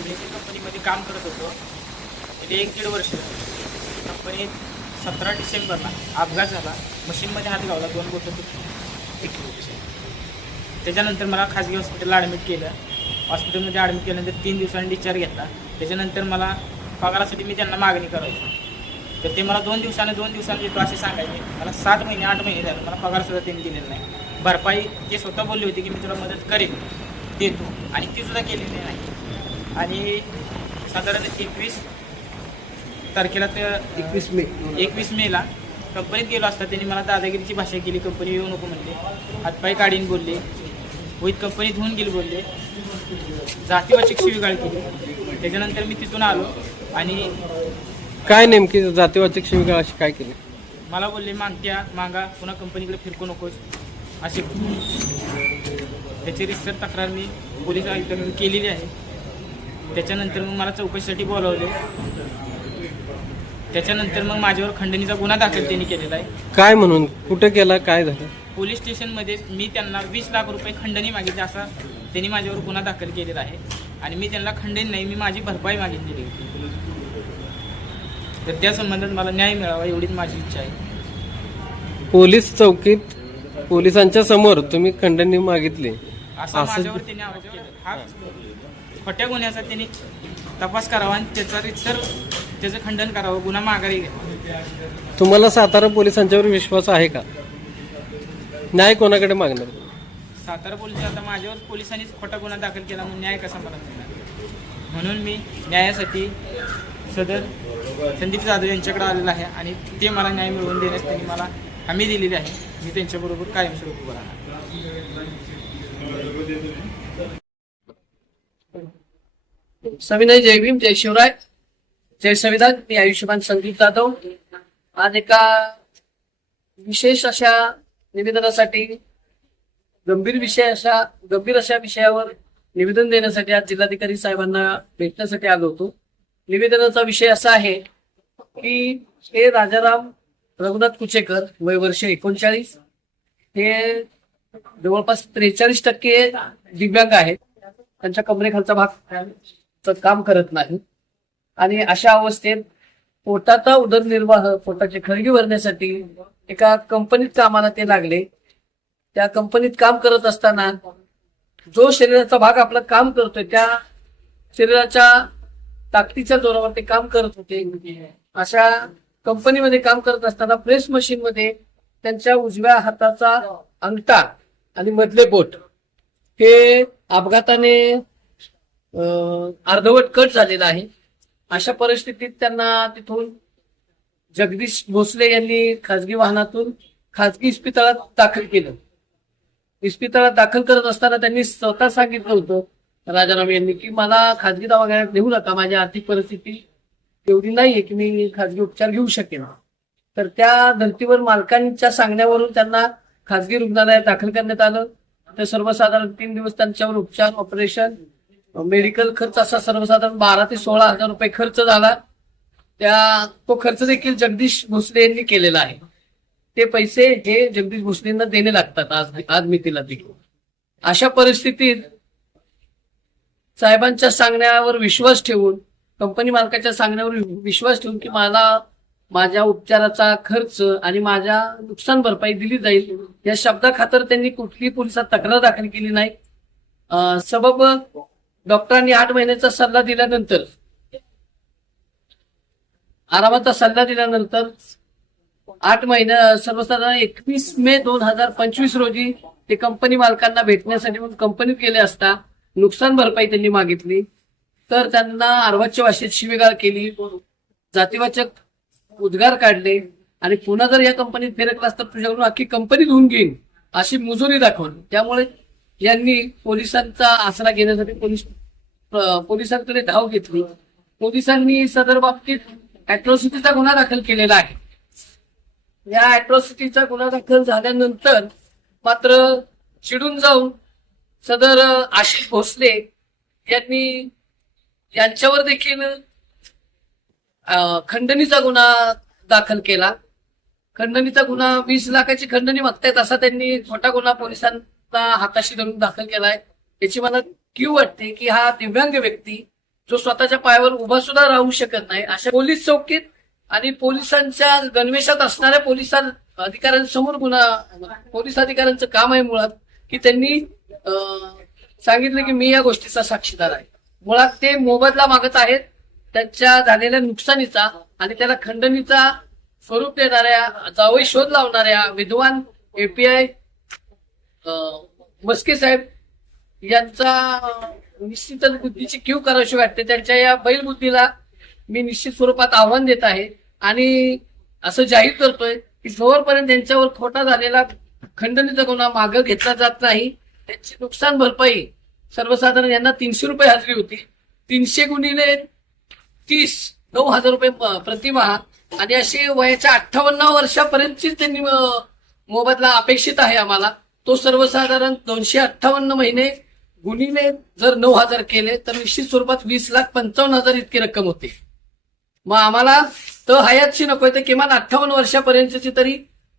म्हणजे एबीसी कंपनीमध्ये काम करत होतो. गेले एक दीड वर्ष. कंपनीत सतरा डिसेंबरला अपघात झाला. मशीनमध्ये हात गावला दोन बोटं तुटली एक त्याच्यानंतर मला खाजगी हॉस्पिटलला ॲडमिट केलं. हॉस्पिटलमध्ये ॲडमिट केल्यानंतर तीन दिवसांनी डिस्चार्ज घेतला. त्याच्यानंतर मला पगारासाठी मी त्यांना मागणी करायची. तर ते मला दोन दिवसाने दोन दिवसांनी देतो असे सांगायचे. मला सात महिने आठ महिने झाले. मला पगारसुद्धा त्यांनी दिलेला नाही. भरपाई ते स्वतः बोलली होती की मी तुला मदत करेन. देतो. आणि ती सुद्धा केलेली नाही. आणि साधारण एकवीस तारखेला ते एकवीस मे. एकवीस मेला कंपनीत गेलो असता त्यांनी मला दादागिरीची भाषा केली कंपनी येऊ नको म्हणले. हातपाय काढीन बोलले. होईत कंपनीत होऊन गेली बोलले. जातीवाचक शिवीगाळ केली. त्याच्यानंतर मी तिथून आलो आणि काय नेमकी जातीवाचक शिविका अशी काय केली? मला बोलले मागत्या मागा पुन्हा कंपनीकडे फिरकू नकोस. असे. त्याची रिसर तक्रार मी पोलीस आयुक्तांकडे केलेली आहे. त्याच्यानंतर मग मला चौकशीसाठी बोलावले. त्याच्यानंतर मग माझ्यावर खंडणीचा गुन्हा दाखल त्यांनी केलेला आहे. काय म्हणून? कुठं केला? काय झालं? पोलीस स्टेशनमध्ये मी त्यांना वीस लाख रुपये खंडणी मागितली असा त्यांनी माझ्यावर गुन्हा दाखल केलेला आहे. आणि मी त्यांना खंडणी नाही मी माझी भरपाई मागितलेली होती तर त्या संबंधात मला न्याय मिळावा एवढीच माझी इच्छा आहे. पोलीस चौकीत पोलिसांच्या समोर तुम्ही खंडणी मागितली. असा माझ्यावर त्यांनी आरोप केला. हा खोट्या गुन्ह्याचा त्यांनी तपास करावा आणि त्याचा रितसर त्याचं खंडन करावं गुन्हा माघारी घ्यावा तुम्हाला सातारा पोलिसांच्यावर विश्वास आहे का? न्याय कोणाकडे मागणार? सातारा पोलीस आता माझ्यावर पोलिसांनीच खोटा गुन्हा दाखल केला म्हणून न्याय कसा मला मिळणार? म्हणून मी न्यायासाठी सदर संदीप जाधव यांच्याकडे आलेला आहे आणि ते मला न्याय मिळवून देण्यास त्यांनी मला हमी दिलेली आहे. मी त्यांच्याबरोबर कायमस्वरूपी उभा राहणार. सविनय जय भीम जय शिवराय जय संविधान. मी आयुष्यमान संदीप जाधव. आज एका विशेष अशा निवेदनासाठी गंभीर विषय अशा गंभीर अशा विषयावर निवेदन देण्यासाठी आज जिल्हाधिकारी साहेबांना भेटण्यासाठी आलो होतो. निवेदनाचा विषय असा आहे की हे राजाराम रघुनाथ कुचेकर वय वर्ष एकोणचाळीस हे जवळपास त्रेचाळीस टक्के दिव्यांग आहेत. त्यांच्या कमरेखालचा भाग काम करत नाही. आणि अशा अवस्थेत पोटाचा उदरनिर्वाह पोटाची खळगी भरण्यासाठी एका कंपनीत कामाला ते लागले. त्या कंपनीत काम करत असताना जो शरीराचा भाग आपलं काम करतोय त्या शरीराच्या ताकदीच्या जोरावर ते काम करत होते. अशा कंपनीमध्ये काम करत असताना प्रेस मशीन मध्ये त्यांच्या उजव्या हाताचा अंगठा आणि मधले बोट. हे अपघाताने अर्धवट कट झालेला आहे. अशा परिस्थितीत त्यांना तिथून जगदीश भोसले यांनी खासगी वाहनातून खासगी इस्पितळात दाखल केलं. इस्पितळात दाखल करत असताना त्यांनी स्वतः सांगितलं होतं राजाराम यांनी की मला खासगी दवाखान्यात नेऊ नका माझी आर्थिक परिस्थिती एवढी नाहीये की मी खासगी उपचार घेऊ शकेन. तर त्या धर्तीवर मालकांच्या सांगण्यावरून त्यांना खासगी रुग्णालयात दाखल करण्यात आलं. तर सर्वसाधारण तीन दिवस त्यांच्यावर उपचार ऑपरेशन मेडिकल खर्च असा सर्वसाधारण बारा ते सोळा हजार रुपये खर्च झाला. त्या तो खर्च देखील जगदीश भोसले यांनी केलेला आहे. ते पैसे हे जगदीश भोसलेंना देणे लागतात आज आज मितीला देखील अशा परिस्थितीत साहेबांच्या सांगण्यावर विश्वास ठेवून कंपनी मालकाच्या सांगण्यावर विश्वास ठेवून की मला माझ्या उपचाराचा खर्च आणि माझ्या नुकसान भरपाई दिली जाईल या शब्दा खातर त्यांनी कुठलीही पोलिसात तक्रार दाखल केली नाही. सबब डॉक्टरांनी आठ महिन्याचा सल्ला दिल्यानंतर आरामाचा सल्ला दिल्यानंतर आठ महिन्या सर्वसाधारण एकवीस मे दोन हजार पंचवीस रोजी ते कंपनी मालकांना भेटण्यासाठी म्हणून कंपनीत गेले असता नुकसान भरपाई त्यांनी मागितली. तर त्यांना अर्वाच्य भाषेत शिवेगाळ केली. जातीवाचक उद्गार काढले आणि पुन्हा जर या कंपनीत फिरकलास तर तुझ्याकडून अख्खी कंपनी धुवून घेईन अशी मुजुरी दाखवली. त्यामुळे यांनी पोलिसांचा आसरा घेण्यासाठी पोलीस पोलिसांकडे धाव घेतली. पोलिसांनी सदर बाबतीत अॅट्रॉसिटीचा गुन्हा दाखल केलेला आहे. या अॅट्रॉसिटीचा गुन्हा दाखल झाल्यानंतर मात्र चिडून जाऊन सदर आशिष भोसले यांनी यांच्यावर देखील खंडणीचा गुन्हा दाखल केला. खंडणीचा गुन्हा वीस लाखाची खंडणी मागतायत असा त्यांनी खोटा गुन्हा पोलिसांना हाताशी धरून दाखल केलाय. याची मला क्यू वाटते की हा दिव्यांग व्यक्ती जो स्वतःच्या पायावर उभा सुद्धा राहू शकत नाही अशा पोलीस चौकीत आणि पोलिसांच्या गणवेशात असणाऱ्या पोलीस अधिकाऱ्यांसमोर गुन्हा पोलीस अधिकाऱ्यांचं काम आहे मुळात की त्यांनी सांगितलं की मी या गोष्टीचा साक्षीदार आहे. मुळात ते मोबदला मागत आहेत. त्यांच्या झालेल्या नुकसानीचा आणि त्याला खंडणीचा स्वरूप देणाऱ्या जावई शोध लावणाऱ्या विद्वान एपीआय मस्के साहेब यांचा निश्चितच बुद्धीची क्यू करावीशी वाटते. त्यांच्या या बैलबुद्धीला मी निश्चित स्वरूपात आव्हान देत आहे. आणि असं जाहीर करतोय की जोवरपर्यंत त्यांच्यावर खोटा झालेला खंडणीचा गुन्हा मागं घेतला जात नाही त्यांची नुकसान भरपाई सर्वसाधारण यांना तीनशे रुपये हजरी होती. तीनशे गुणिले तीस नऊ हजार रुपये प्रतिमा. आणि असे वयाच्या अठ्ठावन्न वर्षापर्यंतचीच त्यांनी मोबदला अपेक्षित आहे आम्हाला. तो सर्वसाधारण दोनशे अठ्ठावन्न महिने गुणीने जर नऊ हजार केले तर निश्चित स्वरूपात वीस लाख पंचावन्न हजार इतकी रक्कम होते. मग आम्हाला तर हयातशी नको तर किमान अठ्ठावन्न वर्षापर्यंतची तरी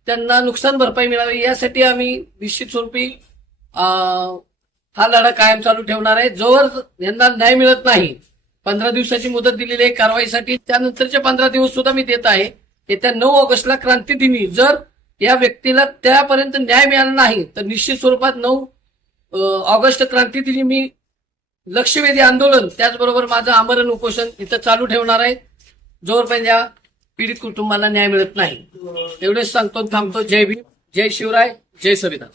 त्यांना नुकसान भरपाई मिळावी. यासाठी आम्ही निश्चित स्वरूपी हा लढा कायम चालू ठेवणार आहे. जोवर यांना न्याय मिळत नाही पंधरा दिवसाची मुदत दिलेली आहे कारवाईसाठी. त्यानंतरचे पंधरा दिवस सुद्धा मी देत आहे. येत्या नऊ ऑगस्टला क्रांती दिनी. जर या व्यक्तीला त्यापर्यंत न्याय मिळाला नाही तर निश्चित स्वरूपात नऊ ऑगस्ट क्रांती दिनी मी लक्षवेधी आंदोलन त्याचबरोबर माझं आमरण उपोषण इथं चालू ठेवणार आहे. जोरपर्यंत या पीडित कुटुंबाला न्याय मिळत नाही. एवढेच सांगतो थांबतो. जय भीम जय शिवराय जय संविधान.